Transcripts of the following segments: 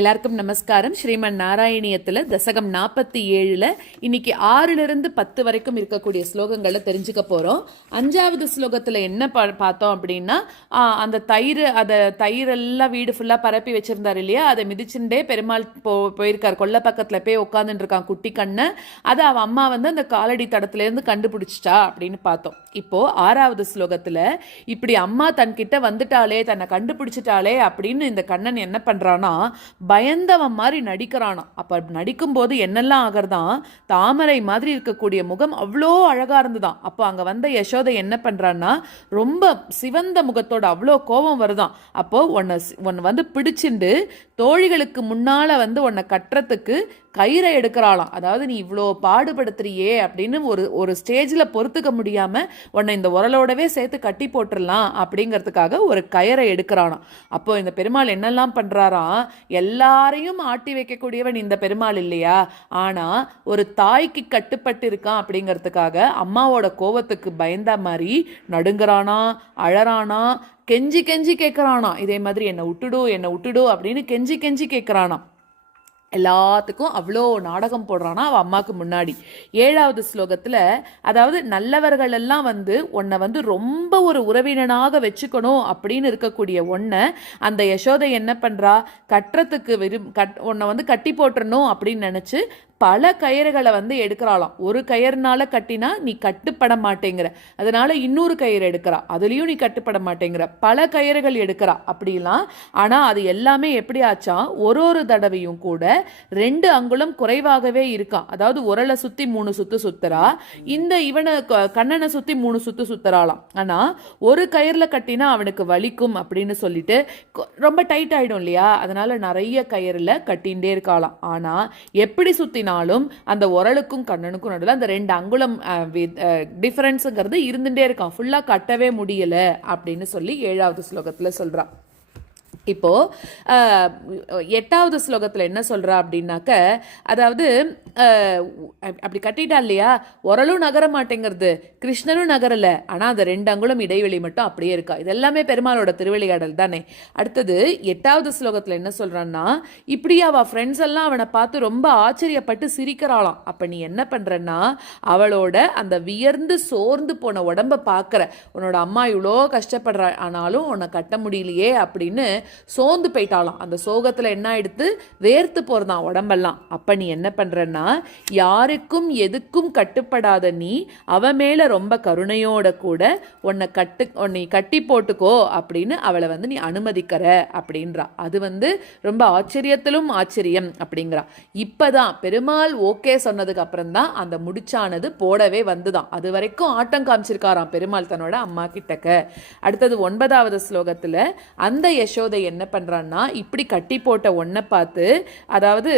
எல்லாருக்கும் நமஸ்காரம். ஸ்ரீமன் நாராயணியத்தில் தசகம் 47ல் இன்னைக்கு 6லிருந்து 10 வரைக்கும் இருக்கக்கூடிய ஸ்லோகங்களை தெரிஞ்சுக்க போகிறோம். 5வது ஸ்லோகத்தில் என்ன பார்த்தோம் அப்படின்னா, அந்த தயிரெல்லாம் வீடு ஃபுல்லாக பரப்பி வச்சிருந்தார் இல்லையா, அதை மிதிச்சுட்டே பெருமாள் போயிருக்கார். கொல்லை பக்கத்தில் போய் உட்காந்துட்டு இருக்கான் குட்டி கண்ணை. அதை அவன் அம்மா அந்த காலடி தடத்துலேருந்து கண்டுபிடிச்சிட்டா அப்படின்னு பார்த்தோம். இப்போ 6வது ஸ்லோகத்தில் இப்படி அம்மா தன்கிட்ட வந்துட்டாலே, தன்னை கண்டுபிடிச்சிட்டாலே அப்படின்னு இந்த கண்ணன் என்ன பண்ணுறான்னா, பயந்தவன் மாதிரி நடிக்கிறானா. அப்ப நடிக்கும்போது என்னெல்லாம் ஆகிறதான், தாமரை மாதிரி இருக்கக்கூடிய முகம் அவ்வளோ அழகா இருந்துதான். அப்போ அங்க வந்த யசோதை என்ன பண்றான்னா, ரொம்ப சிவந்த முகத்தோட அவ்வளோ கோபம் வருதான். அப்போ உன்னை பிடிச்சிண்டு தோழிகளுக்கு முன்னால உன்னை கட்டுறதுக்கு கயிறை எடுக்கிறாளாம். அதாவது நீ இவ்வளோ பாடுபடுத்துறியே அப்படின்னு ஒரு ஸ்டேஜில் பொறுத்துக்க முடியாம உன்னை இந்த உரலோடவே சேர்த்து கட்டி போட்டுடலாம் அப்படிங்கிறதுக்காக ஒரு கயிறை எடுக்கிறானாம். அப்போ இந்த பெருமாள் என்னெல்லாம் பண்றாராம், எல்லாரையும் ஆட்டி வைக்கக்கூடியவன் இந்த பெருமாள் இல்லையா, ஆனா ஒரு தாய்க்கு கட்டுப்பட்டு இருக்கான் அப்படிங்கிறதுக்காக அம்மாவோட கோபத்துக்கு பயந்த மாதிரி நடுங்குறானா, அழறானா, கெஞ்சி கெஞ்சி கேட்குறானா. இதே மாதிரி என்னை விட்டுடு அப்படின்னு கெஞ்சி கெஞ்சி கேட்குறானா. எல்லாத்துக்கும் அவ்வளோ நாடகம் போடுறானா அவள் அம்மாவுக்கு முன்னாடி. 7வது ஸ்லோகத்தில், அதாவது நல்லவர்கள் எல்லாம் உன்னை ரொம்ப ஒரு உறவினனாக வச்சுக்கணும் அப்படின்னு இருக்கக்கூடிய ஒன்றை அந்த யசோதை என்ன பண்ணுறா, கட்டுறதுக்கு உன்னை கட்டி போட்டுறணும் அப்படின்னு நினச்சி பல கயிறுகளை எடுக்கிறாளாம். ஒரு கயிறுனால கட்டினா நீ கட்டுப்பட மாட்டேங்கிற, அதனால இன்னொரு கயிறு எடுக்கிறா, அதுலேயும் நீ கட்டுப்பட மாட்டேங்கிற, பல கயிறுகள் எடுக்கிறா அப்படிலாம். ஆனால் அது எல்லாமே எப்படி ஆச்சா, ஒரு தடவையும் கூட 2 அங்குலம் குறைவாகவே இருக்கான். அதாவது உரலை சுற்றி 3 சுத்து சுத்துறா, இந்த இவனை கண்ணனை சுற்றி 3 சுத்து சுத்துறாளாம். ஆனால் ஒரு கயிறுல கட்டினா அவனுக்கு வலிக்கும் அப்படின்னு சொல்லிட்டு ரொம்ப டைட் ஆகிடும் இல்லையா, அதனால நிறைய கயிறுல கட்டிகிட்டே இருக்காளாம். ஆனால் எப்படி சுற்றினா அந்த உரலுக்கும் கண்ணனுக்கும் நடுவில் அந்த 2 அங்குலம் டிஃபரன்ஸுங்கிறது இருந்துட்டே இருக்கான், ஃபுல்லா கட்டவே முடியல அப்படின்னு சொல்லி 7வது ஸ்லோகத்துல சொல்றான். இப்போ 8வது ஸ்லோகத்தில் என்ன சொல்றா அப்படின்னாக்க, அதாவது அப்படி கட்டிட்டா இல்லையா, உரலும் நகர மாட்டேங்கிறது, கிருஷ்ணனும் நகரல, ஆனா அந்த 2 அங்குலம் இடைவெளி மட்டும் அப்படியே இருக்கா. இதெல்லாமே பெருமாளோட திருவிளையாடல் தானே. அடுத்தது 8வது ஸ்லோகத்தில் என்ன சொல்றான்னா, இப்படி அவ ஃப்ரெண்ட்ஸ் எல்லாம் அவனை பார்த்து ரொம்ப ஆச்சரியப்பட்டு சிரிக்கிறாளாம். அப்ப நீ என்ன பண்றன்னா, அவளோட அந்த வியர்ந்து சோர்ந்து போன உடம்ப பார்க்கற, உன்னோட அம்மா இவ்வளோ கஷ்டப்படுற ஆனாலும் உன்னை கட்ட முடியலையே அப்படின்னு சோர்ந்து போயிட்டாலாம். அந்த சோகத்துல என்ன ஆயிடுத்து, வேர்த்து போறதான் உடம்பெல்லாம். அப்ப நீ என்ன பண்றன்னா, யாருக்கும் எதுக்கும் கட்டுப்படாத நீ அவ மேல ரொம்ப கருணையோட கூட உன்னை கட்டி போட்டுக்கோ அப்படின்னு அவளை நீ அனுமதிக்கிற அப்படின்றா. அது ரொம்ப ஆச்சரியத்திலும் ஆச்சரியம் அப்படிங்கிறா. இப்பதான் பெருமாள் ஓகே சொன்னதுக்கு அப்புறம் தான் அந்த முடிச்சானது போடவே வந்துதான். அது வரைக்கும் ஆட்டம் காமிச்சிருக்காராம் பெருமாள் தன்னோட அம்மா கிட்டக்க. அடுத்தது 9வது ஸ்லோகத்துல அந்த யசோதை என்ன பண்றான்னா, இப்படி கட்டி போட்ட ஒன்றை பார்த்து, அதாவது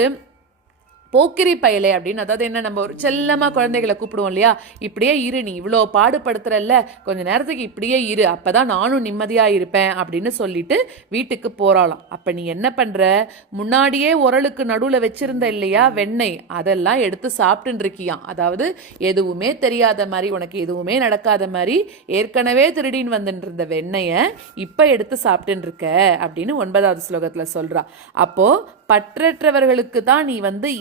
போக்கிரி பயலே அப்படின்னு, அதாவது என்ன, நம்ம ஒரு செல்லமா குழந்தைகளை கூப்பிடுவோம் இல்லையா, இப்படியே இரு, நீ இவ்வளோ பாடுபடுத்துறல்ல, கொஞ்ச நேரத்துக்கு இப்படியே இரு, அப்பதான் நானும் நிம்மதியா இருப்பேன் அப்படின்னு சொல்லிட்டு வீட்டுக்கு போறாளாம். அப்ப நீ என்ன பண்ற, முன்னாடியே உரலுக்கு நடுவுல வச்சிருந்த இல்லையா வெண்ணெய், அதெல்லாம் எடுத்து சாப்பிட்டு இருக்கியாம். அதாவது எதுவுமே தெரியாத மாதிரி, உனக்கு எதுவுமே நடக்காத மாதிரி, ஏற்கனவே திருடின்னு வந்துட்டு இருந்த வெண்ணெய இப்ப எடுத்து சாப்பிட்டு இருக்க அப்படின்னு 9வது ஸ்லோகத்துல சொல்றா. அப்போ பற்றற்றவர்களுக்கு தான் நீ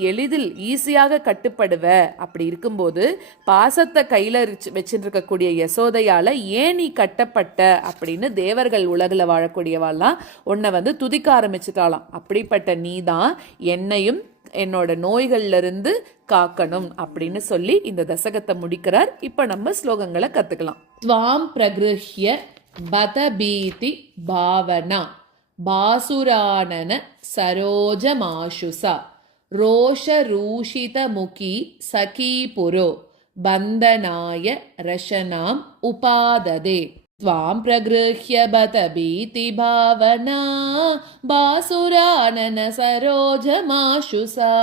எளிதில் ஈஸியாக கட்டுப்படுவ. அப்படி இருக்கும்போது பாசத்தை கையில வச்சுட்டு இருக்கக்கூடிய யசோதையால ஏன் நீ கட்டப்பட்ட அப்படின்னு தேவர்கள் உலகில் வாழக்கூடியவாள்லாம் உன்னை துதிக்க ஆரம்பிச்சுட்டாலாம். அப்படிப்பட்ட நீ தான் என்னையும் என்னோட நோய்கள்ல இருந்து காக்கணும் அப்படின்னு சொல்லி இந்த தசகத்தை முடிக்கிறார். இப்ப நம்ம ஸ்லோகங்களை கத்துக்கலாம். ஸ்வாம் பிரகிருஹ்ய பதபீதி பாவனா பாசுரானன சரோஜமாசுசா ரோஷரூஷிதமுகி சகீபுரோ பந்தனாய ரஷனாம் உபாததே. त्वां प्रगृह्य बत भीतिभावना बासुरानन सरोजमाशुसा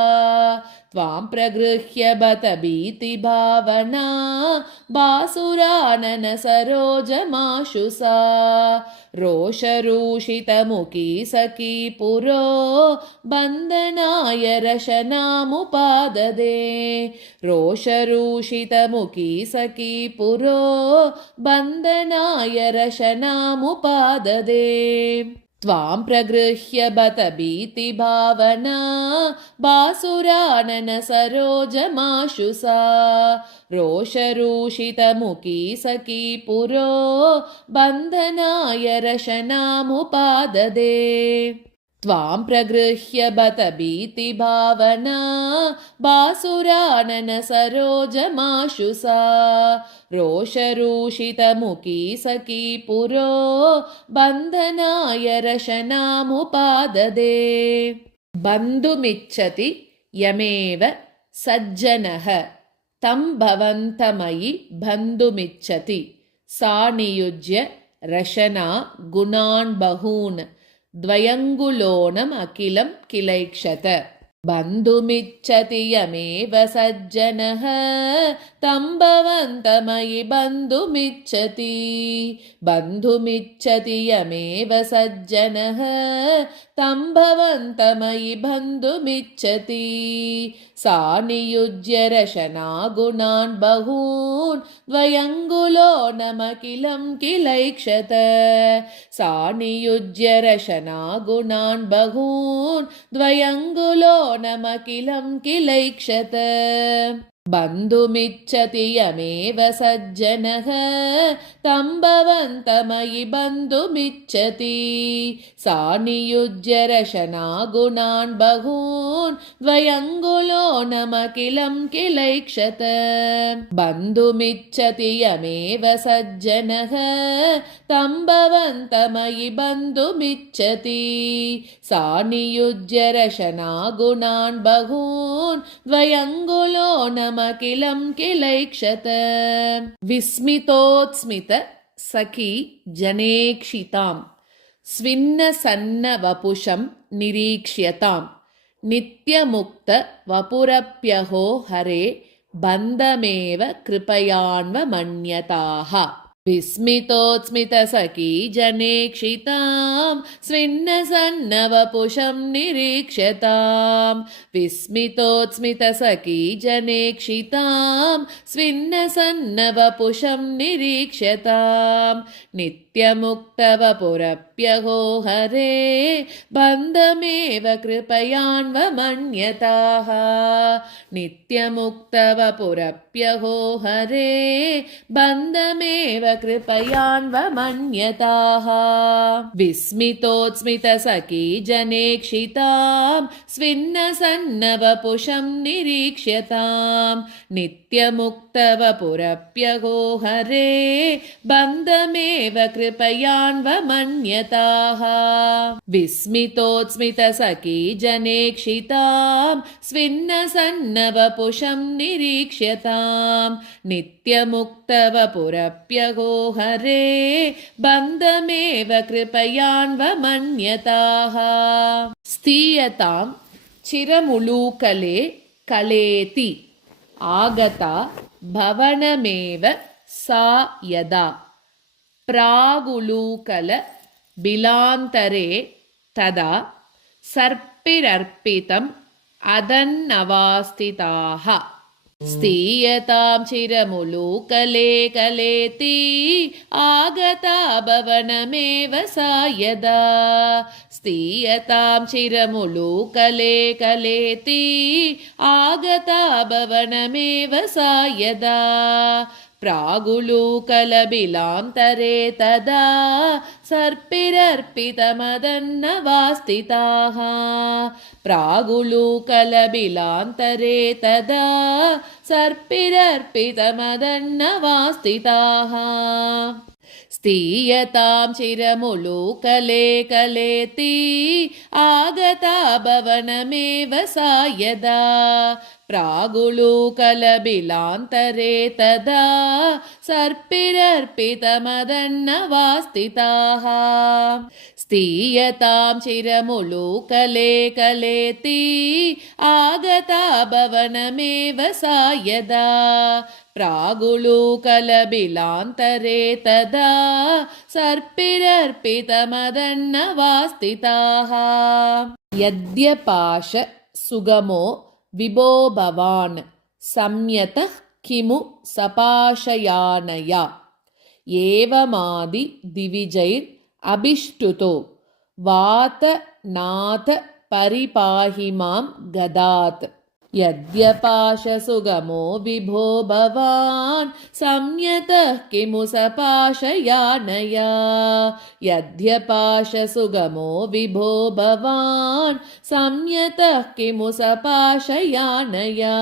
त्वां प्रगृह्य बत भीतिभावना बासुरानन सरोजमाशुसा रोषरूषितमुखी सखी पुरो बन्दनाय रशनामुपाददे रोषरूषितमुखी सखी पुरो बन्दनाय रशनामुपाददे. त्वां प्रगृह्य बत भीतिभावना बासुरानन सरोजमाशु सा रोषरूषितमुखी सखी पुरो बन्धनाय रशनामुपाददे त्वां प्रगृह्य बत भीतिभावना बासुरानन सरोजमाशु सा रोषरूषितमुखी सखी पुरो बन्धनाय रशनामुपाददे बन्धुमिच्छति यमेव सज्जनः तं भवन्तमयि बन्धुमिच्छति सा नियुज्य रशना गुणान् बहून् द्वयङ्गुलोनम् अखिलं किलैक्षत बन्धुमिच्छति यमेव सज्जनः तं भवन्तमयि बन्धुमिच्छति बन्धुमिच्छति यमेव सज्जनः तं भवन्तमयि बन्धुमिच्छति सा नियुज्य रशना गुणान् बहून् द्वयङ्गुलोनमखिलं किलैक्षत सा नियुज्य रशना गुणान् बहून् द्वयङ्गुलोनमखिलं किलैक्षत बन्धुमिच्छति यमेव सज्जनः तं भवन्तमयि बन्धुमिच्छति सा नियुज्य रशना गुणान् बहून् द्वयङ्गुलोनमखिलं किलैक्षत बन्धुमिच्छति यमेव सज्जनः तं भवन्तमयि बन्धुमिच्छति सा नियुज्य रशना गुणान् बहून् द्वयङ्गुलोनमखिलं किलैक्षत विस्मितोत्स्मित सखी जनेक्षितां स्विन्नसन्न वपुषं निरीक्ष्यतां नित्यमुक्त वपुरप्यहो हरे बन्धमेव कृपयान्वमन्यताः विस्मितोत्स्मित सखी जनेक्षितां स्विन्नसन्न वपुषं निरीक्ष्यतां विस्मितोत्स्मित सखी जनेक्षितां स्विन्नसन्न वपुषं निरीक्ष्यतां नित्यमुक्तवपुरप्यहो हरे बन्धमेव कृपयान्वमन्यताः नित्यमुक्तवपुरप्यहो हरे बन्धमेव कृपयान्वमन्यताः विस्मितोत्स्मित सखी जनेक्षितां स्विन्नसन्न वपुषं निरीक्ष्यतां नित्यमुक्तवपुरप्यहो हरे बन्धमेव कृपयान्वमन्यताः विस्मितोत्स्मित सखी जनेक्षितां स्विन्नसन्न वपुषं निरीक्ष्यतां नित्यमुक्तवपुरप्यहो हरे बन्धमेव कृपयान्वमन्यताः स्थीयतां चिरमुलूकले कलेति आगता भवनमेव सा यदा प्रागुलूकल बिलान्तरे तदा सर्पिरर्पितम् अदन्नवास्थिताः स्थीयतां चिरमुलूकले कलेति आगता भवनमेव सा यदा स्थीयतां चिरमुलूकले कलेति आगता भवनमेव सा यदा प्रागुलूकलबिलान्तरे तदा सर्पिरर्पितमदन्नवास्थिताः प्रागुलूकलबिलान्तरे तदा सर्पिरर्पितमदन्नवास्थिताः स्थीयतां चिरमुलूकले कलेति आगता भवनमेव सा यदा प्रागुलूकलबिलान्तरे तदा सर्पिरर्पितमदन्नवास्थिताः स्थीयतां चिरमुलूकले कलेति आगता भवनमेव सा यदा प्रागुलूकलबिलान्तरे तदा सर्पिरर्पितमदन्नवास्थिताः यद्यपाश सुगमो विभो भवान् संयतः किमु सपाशयानया एवमादि दिविजैर् अभिष्टुतो वात नाथ परिपाहि मां गदात् यद्यपाशसुगमो विभो भवान् संयतः किमु सपाशयानया यद्यपाशसुगमो विभो भवान् संयतः किमु सपाशयानया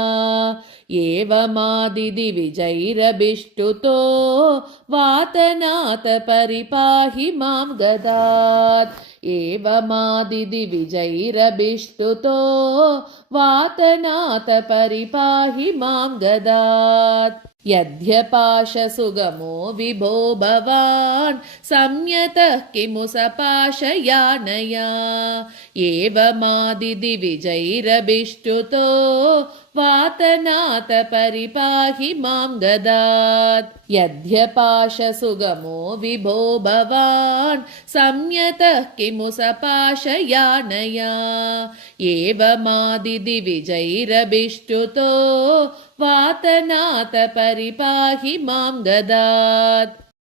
एवमादिदिविजैरभिष्टुतो वातनाथ परिपाहि मां गदात् एवमादिदिविजैरभिष्टुतो वातनाथ परिपाहि मां गदात् यद्यपाशसुगमो विभो भवान् संयतः किमु सपाशयानया एवमादिदिविजैरभिष्टुतो वातनाथ परिपाहि मां गदात् यद्यपाशसुगमो विभो भवान् संयतः किमु सपाशयानया एवमादिदिविजैरभिष्टुतो वातनाथ परिपाहि मां गदात्